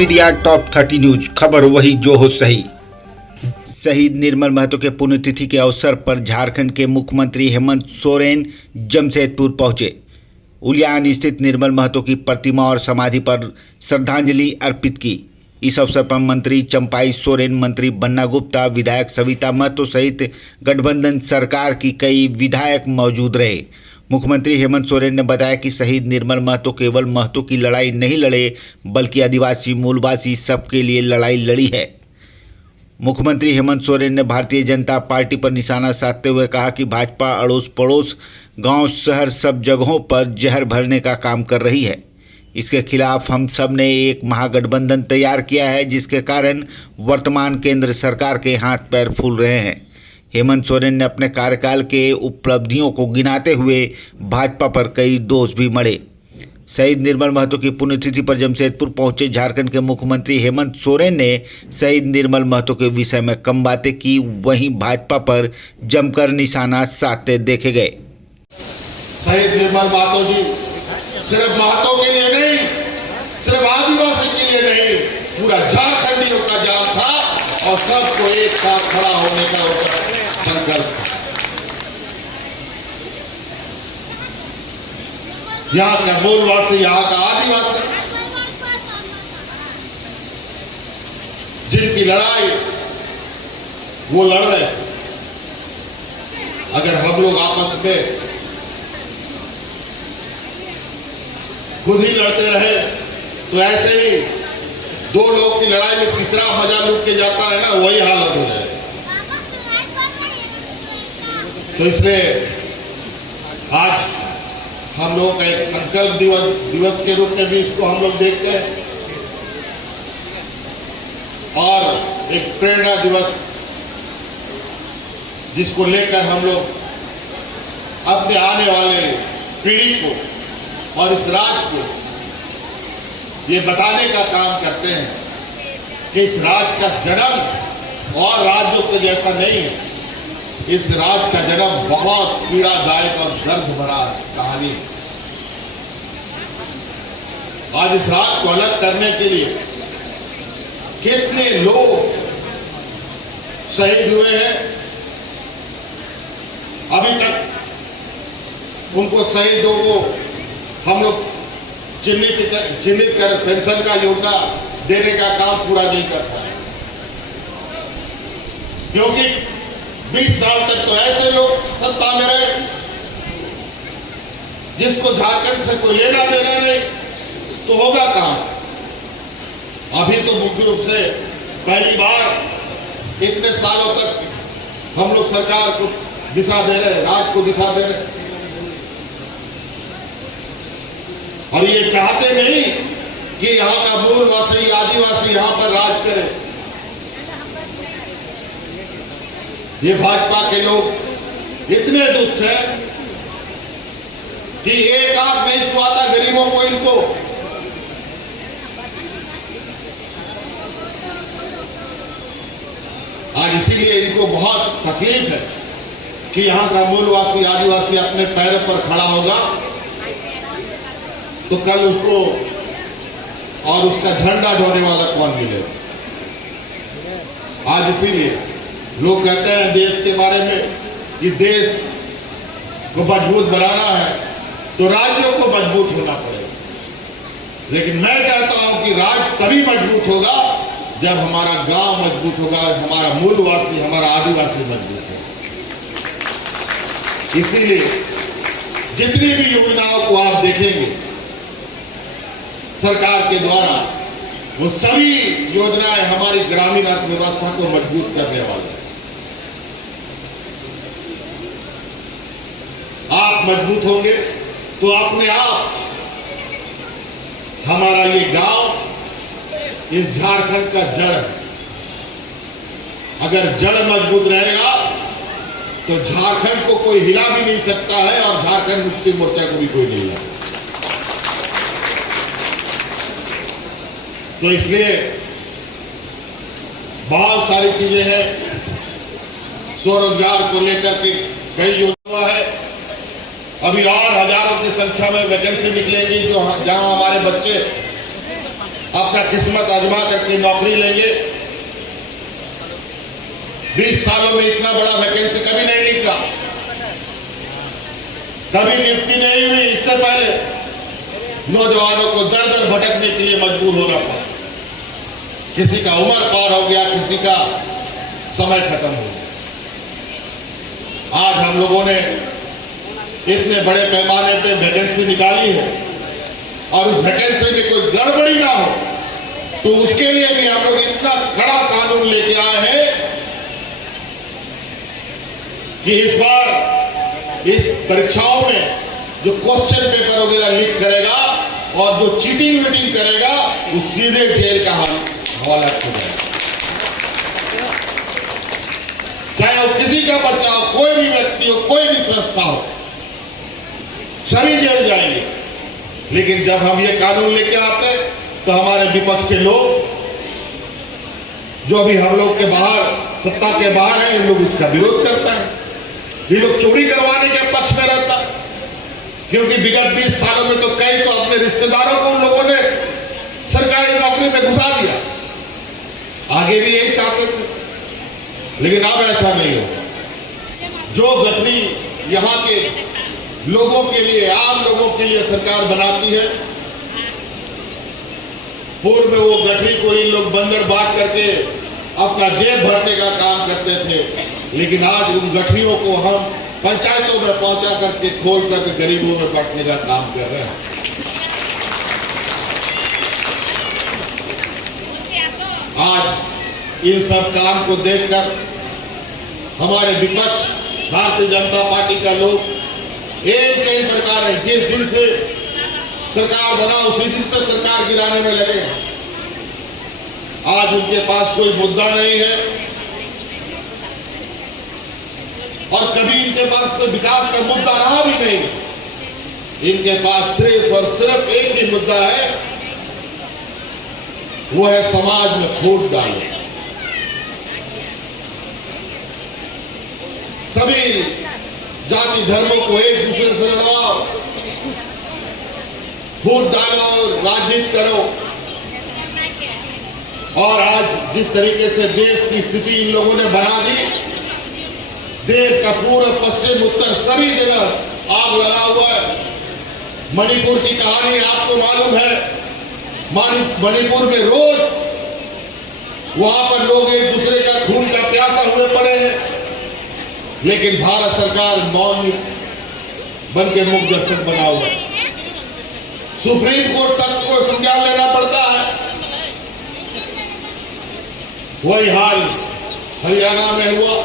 Media top 30 news, खबर वही जो हो सही। शहीद निर्मल महतो के पुण्यतिथि के अवसर पर झारखंड के मुख्यमंत्री हेमंत सोरेन जमशेदपुर पहुंचे। उलियान स्थित निर्मल महतो की प्रतिमा और समाधि पर श्रद्धांजलि अर्पित की। इस अवसर पर मंत्री चंपाई सोरेन, मंत्री बन्ना गुप्ता, विधायक सविता महतो सहित गठबंधन सरकार की कई विधायक मौजूद रहे। मुख्यमंत्री हेमंत सोरेन ने बताया कि शहीद निर्मल महतो केवल महतो की लड़ाई नहीं लड़े, बल्कि आदिवासी मूलवासी सबके लिए लड़ाई लड़ी है। मुख्यमंत्री हेमंत सोरेन ने भारतीय जनता पार्टी पर निशाना साधते हुए कहा कि भाजपा अड़ोस पड़ोस, गांव, शहर सब जगहों पर जहर भरने का काम कर रही है। इसके खिलाफ हम सब ने एक महागठबंधन तैयार किया है, जिसके कारण वर्तमान केंद्र सरकार के हाथ पैर फूल रहे हैं। हेमंत सोरेन ने अपने कार्यकाल के उपलब्धियों को गिनाते हुए भाजपा पर कई दोष भी मढ़े। शहीद निर्मल महतो की पुण्यतिथि पर जमशेदपुर पहुंचे झारखंड के मुख्यमंत्री हेमंत सोरेन ने शहीद निर्मल महतो के विषय में कम बातें की, वहीं भाजपा पर जमकर निशाना साधते देखे गए। शहीद निर्मल महतो जी सिर्फ महतो के लिए नहीं, सिर्फ आदिवासी के लिए नहीं, पूरा झारखंडियों का जान था और सबको एक साथ खड़ा होने का उनका संकल्प था। यहाँ का मूलवासी, यहाँ का आदिवासी, जिनकी लड़ाई वो लड़ रहे थे, अगर हम लोग आपस में खुद ही लड़ते रहे तो ऐसे ही दो लोग की लड़ाई में तीसरा मजा लूट के जाता है ना, वही हालत हो जाए। तो इसलिए आज हम लोग का एक संकल्प दिवस के रूप में भी इसको हम लोग देखते हैं और एक प्रेरणा दिवस जिसको लेकर हम लोग अपने आने वाले पीढ़ी को और इस राज्य को ये बताने का काम करते हैं कि इस राज्य का जन्म और राज्यों के जैसा नहीं है। इस राज्य का जन्म बहुत पीड़ादायक और दर्द भरा कहानी है। आज इस राज्य को अलग करने के लिए कितने लोग शहीद हुए हैं, अभी तक उनको शहीदों को हम लोग चिन्हित कर पेंशन का योजना देने का काम पूरा नहीं करता है, क्योंकि 20 साल तक तो ऐसे लोग सत्ता में रहे जिसको झारखंड से कोई लेना देना नहीं, तो होगा कहां से। अभी तो मुख्य रूप से पहली बार इतने सालों तक हम लोग सरकार को दिशा दे रहे, राज्य को दिशा दे रहे, और ये चाहते नहीं कि यहां का मूलवासी आदिवासी यहां पर राज करे। ये भाजपा के लोग इतने दुष्ट हैं कि एक आंख नहीं सुहाता गरीबों को इनको। आज इसीलिए इनको बहुत तकलीफ है कि यहां का मूलवासी आदिवासी अपने पैरों पर खड़ा होगा तो कल उसको और उसका झंडा ढोने वाला कौन मिलेगा। आज इसीलिए लोग कहते हैं देश के बारे में कि देश को मजबूत बनाना है तो राज्यों को मजबूत होना पड़ेगा, लेकिन मैं कहता हूं कि राज्य तभी मजबूत होगा जब हमारा गांव मजबूत होगा, हमारा मूलवासी, हमारा आदिवासी मजबूत होगा। इसीलिए जितनी भी योजनाओं को आप देखेंगे सरकार के द्वारा, वो सभी योजनाएं हमारी ग्रामीण अर्थव्यवस्था को मजबूत करने वाली हैं। आप मजबूत होंगे तो अपने आप हमारा ये गांव इस झारखंड का जड़ है। अगर जड़ मजबूत रहेगा तो झारखंड को कोई हिला भी नहीं सकता है और झारखंड मुक्ति मोर्चा को भी कोई नहीं हिला। तो इसलिए बहुत सारी चीजें हैं, स्वरोजगार को लेकर के कई योजना है। अभी और हजारों की संख्या में वैकेंसी निकलेगी जो जहां हमारे बच्चे अपना किस्मत आजमा करके नौकरी लेंगे। 20 सालों में इतना बड़ा वैकेंसी कभी नहीं निकला, कभी नियुक्ति नहीं हुई। इससे पहले नौजवानों को दर दर भटकने के लिए मजबूर होना पड़ा। किसी का उम्र पार हो गया, किसी का समय खत्म हो गया। आज हम लोगों ने इतने बड़े पैमाने पे वैकेंसी निकाली है और उस वैकेंसी में कोई गड़बड़ी ना हो, तो उसके लिए भी हम लोग इतना कड़ा कानून लेके आए हैं कि इस बार इस परीक्षाओं में जो क्वेश्चन पेपर वगैरह लीक करेगा और जो चीटिंग वीटिंग करेगा वो सीधे जेल का हवाला हो जाएगा। चाहे वो किसी का बच्चा हो, कोई भी व्यक्ति हो, कोई भी संस्था हो, सभी जेल जाएंगे। लेकिन जब हम ये कानून लेके आते तो हमारे विपक्ष के लोग जो अभी हम लोग के बाहर, सत्ता के बाहर है, इन लोग उसका विरोध करता है। ये लोग चोरी करवाने के पक्ष में रहता है, क्योंकि विगत 20 सालों में तो कई तो अपने रिश्तेदारों को उन लोगों ने सरकारी नौकरी में घुसा दिया। आगे भी यही चाहते थे, लेकिन अब ऐसा नहीं हो। जो गठरी यहाँ के लोगों के लिए, आम लोगों के लिए सरकार बनाती है, पूर्व में वो गठरी को इन लोग बंदर बांट करके अपना जेब भरने का काम करते थे, लेकिन आज उन गठरियों को हम पंचायतों में पहुंचा करके खोल करके गरीबों में बांटने का काम कर रहे हैं। आज इन सब काम को देखकर हमारे विपक्ष, भारतीय जनता पार्टी का लोग एक कई प्रकार है, जिस दिन से सरकार बना उसी दिन से सरकार गिराने में लगे हैं। आज उनके पास कोई मुद्दा नहीं है और कभी इनके पास कोई विकास का मुद्दा रहा भी नहीं। इनके पास सिर्फ और सिर्फ एक ही मुद्दा है, वो है समाज में फूट डालना। सभी जाति धर्मों को एक दूसरे से लड़वाओ, फूट डालो, राजनीति करो। और आज जिस तरीके से देश की स्थिति इन लोगों ने बना दी, देश का पूरा पश्चिम उत्तर सभी जगह आग लगा हुआ है। मणिपुर की कहानी आपको मालूम है। मणिपुर में रोज वहां पर लोग एक दूसरे का खून का प्यासा हुए पड़े हैं, लेकिन भारत सरकार मौन बन के मुख दर्शक बना हुआ है। सुप्रीम कोर्ट तक को संज्ञान लेना पड़ता है। वही हाल हरियाणा में हुआ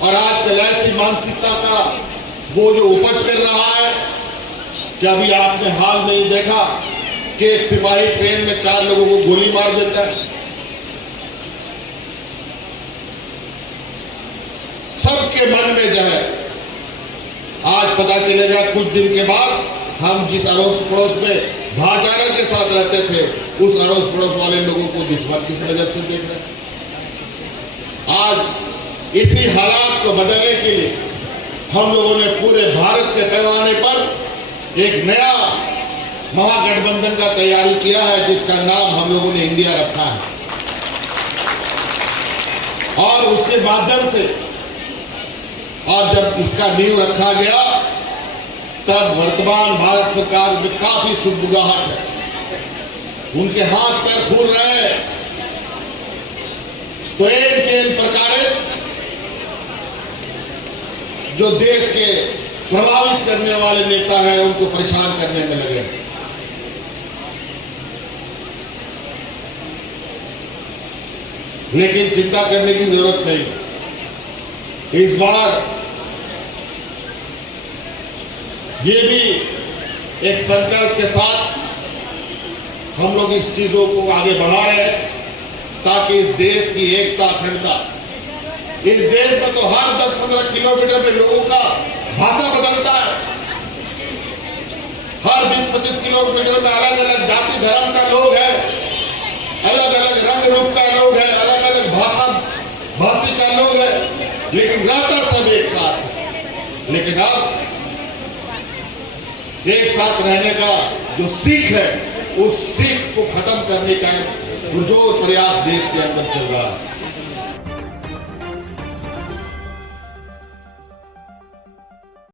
और आजकल ऐसी मानसिकता का वो जो उपज कर रहा है कि अभी आपने हाल नहीं देखा कि एक सिपाही ट्रेन में 4 लोगों को गोली मार देता है। सबके मन में जो है, आज पता चलेगा कुछ दिन के बाद हम जिस अड़ोस पड़ोस में भाईचारा के साथ रहते थे, उस अड़ोस पड़ोस वाले लोगों को दुश्मन किस नजर से देख रहे हैं। आज इसी हालात को बदलने के लिए हम लोगों ने पूरे भारत के पैमाने पर एक नया महागठबंधन का तैयारी किया है, जिसका नाम हम लोगों ने इंडिया रखा है। और उसके माध्यम से, और जब इसका नींव रखा गया, तब वर्तमान भारत सरकार में काफी सुगबुगाहट है। उनके हाथ पैर फूल रहे हैं। तो इन प्रकार जो देश के प्रभावित करने वाले नेता हैं, उनको परेशान करने में लगे। लेकिन चिंता करने की जरूरत नहीं। इस बार ये भी एक संकल्प के साथ हम लोग इस चीजों को आगे बढ़ा रहे हैं, ताकि इस देश की एकता, अखंडता, इस देश में तो हर 10-15 किलोमीटर में लोगों का भाषा बदलता है। हर 20-25 किलोमीटर में अलग अलग जाति धर्म का लोग है, अलग अलग रंग रूप का लोग है, अलग अलग भाषी का लोग है, लेकिन रहता सब एक साथ है। लेकिन अब एक साथ रहने का जो सीख है, उस सीख को खत्म करने का पुरजोर प्रयास देश के अंदर चल रहा है।